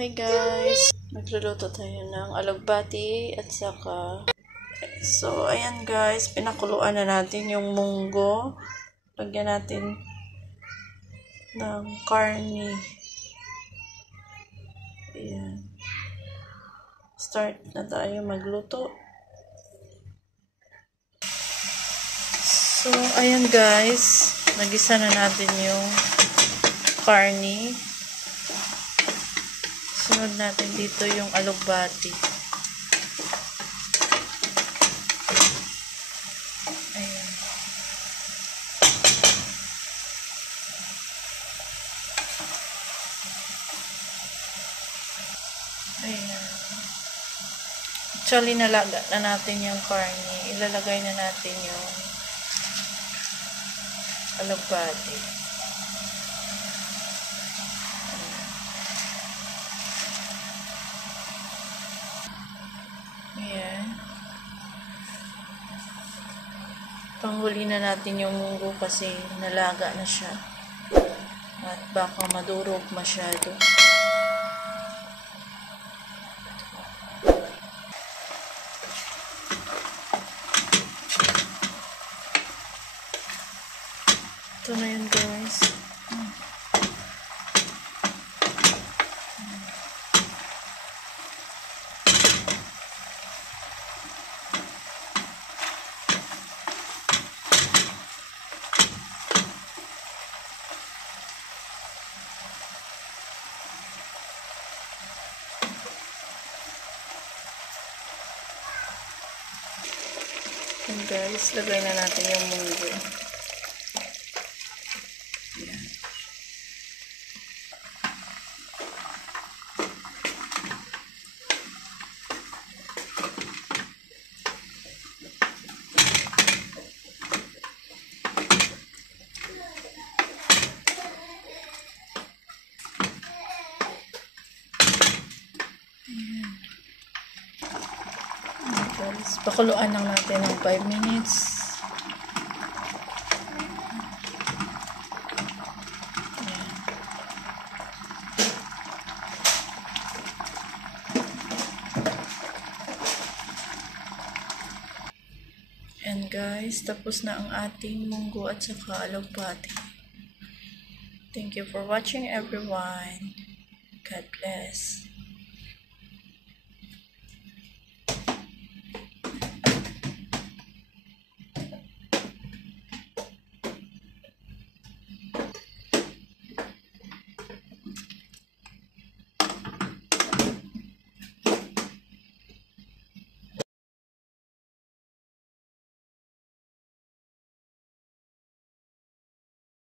Hi guys! Magluluto tayo ng alugbati at saka ayan guys, pinakuluan na natin yung munggo. Lagyan natin ng karni. Ayan. Start na tayo magluto. So, ayan guys, nagisa na natin yung karni. Sunod natin dito yung alugbati. Ayan. Ayan. Actually, nalaga na natin yung karni. Ilalagay na natin yung alugbati. Ayan. Panghuli na natin yung munggo kasi nalaga na siya. At baka madurog masyado. Ito na yun guys. And guys, lagay na natin yung munggo. Ayan. Guys, pakuluan lang natin ng 5 minutes. Ayan. And guys, tapos na ang ating munggo at saka alugbati. Thank you for watching everyone. God bless.